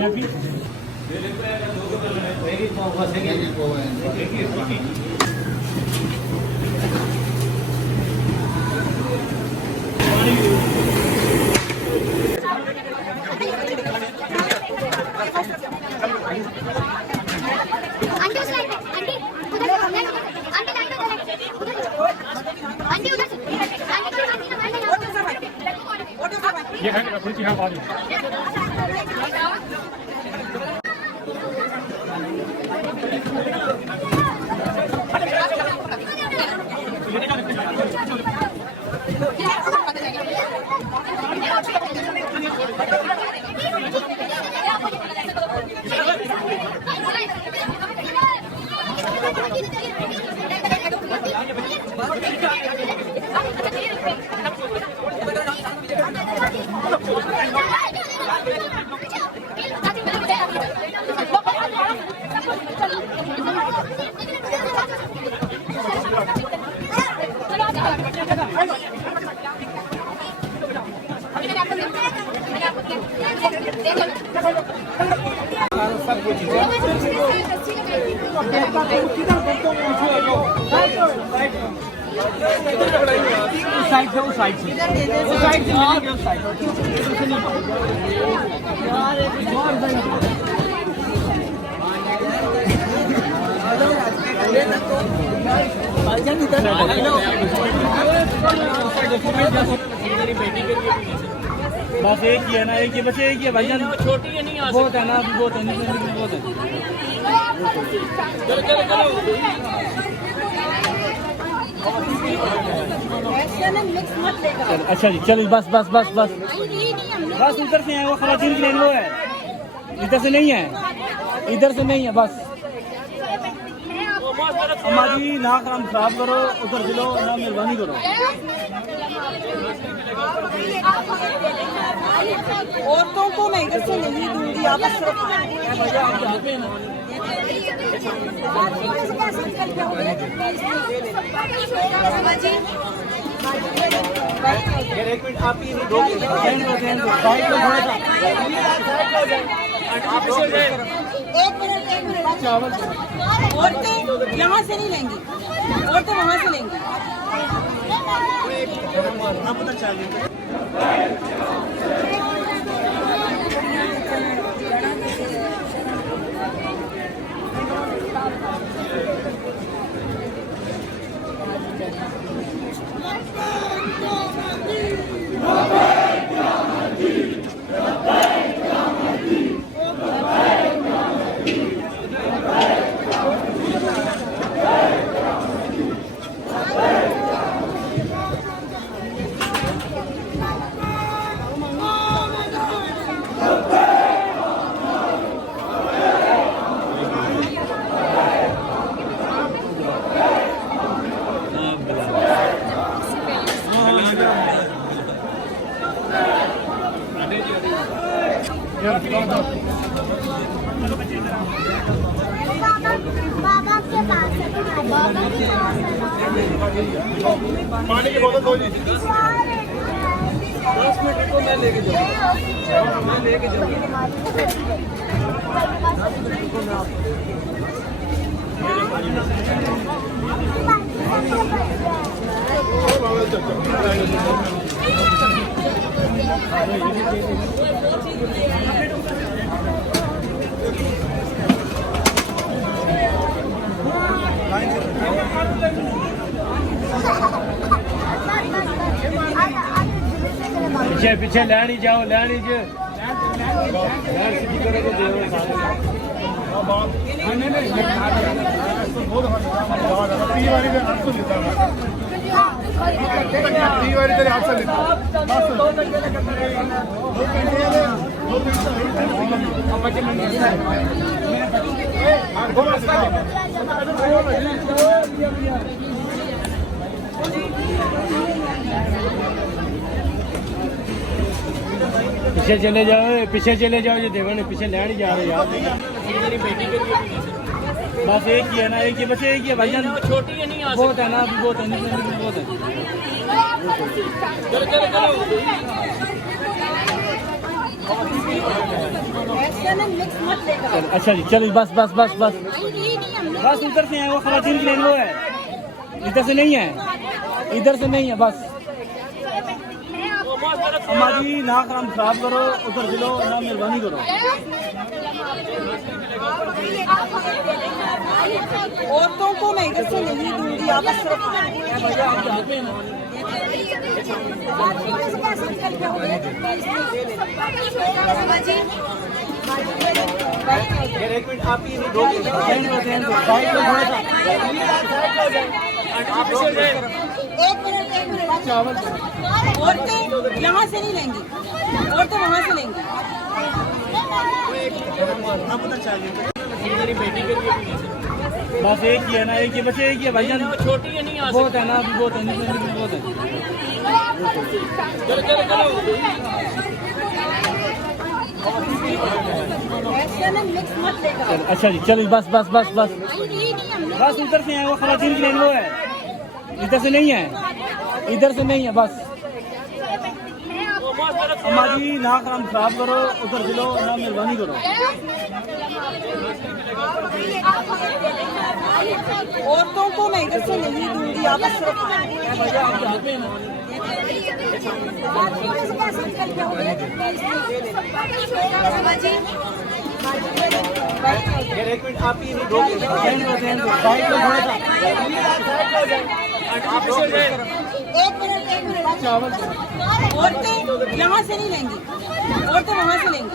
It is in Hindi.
ये है कुछ यहाँ बाजू बस एक ही है ना, एक ही बस एक ही है भाईजान, छोटी है नहीं आ बहुत है ना, बहुत है बहुत है। अच्छा जी चलो बस बस बस बस बस उधर से है वो खवातीन की लेन वो है, इधर से नहीं है, इधर से नहीं है बस। अम्मा जी ना काम खराब करो, उधर चलो ना मेहरबानी करो। औरतों को मैं इधर से नहीं दूंगी, आप सिर्फ एक मिनट आप ही चावल औरतें यहाँ से नहीं लेंगी, औरतें वहाँ से लेंगी। पानी की बोतल दो जी। 10 मिनट को मैं लेके जाऊँगा, मैं लेके जाऊँगा। पीछे पीछे लैनी जाओ, लैनी जो पीछे चले जाओ, पीछे चले जाओ, ये देखो ना पीछे लैंड जा रहे यार। बस एक ही है ना, एक ही बस एक ही है भाईजान, छोटी है नहीं बहुत है ना, बहुत है बहुत है। वेस्टर्न मिक्स मत लेकर आओ। अच्छा जी चलो बस बस बस बस ये नहीं हमने बस उधर से है वो खवातीन की लाइन वो है इधर से नहीं है इधर से नहीं है बस हमारी नाक राम खराब करो उधर चलो ना मेहरबानी करो औरतों को मैं इधर से नहीं दूंगी, आप सिर्फ एक मिनट आप ही दो साइड में थोड़ा सा एक मिनट चावल औरतें यहाँ से नहीं लेंगी, औरतें वहाँ से लेंगी। बस एक ही है ना एक ही बच्चे एक ही है भाईजान छोटी है नहीं बहुत है ना अभी बहुत है नहीं बहुत है वेस्टर्न मिक्स मत लेकर आओ। अच्छा जी चलो बस बस बस बस ये नहीं हमने बस उधर से है वो खवातीन की लाइन वो है इधर से नहीं है इधर से नहीं है बस हमारी नाक राम खराब करो उधर चलो ना मेहरबानी करो औरतों को मैं इधर से नहीं दूंगी, आप सिर्फ एक मिनट आप ही दो साइड में थोड़ा सा एक मिनट चावल औरतें यहाँ से नहीं लेंगी, औरतें वहाँ से लेंगी।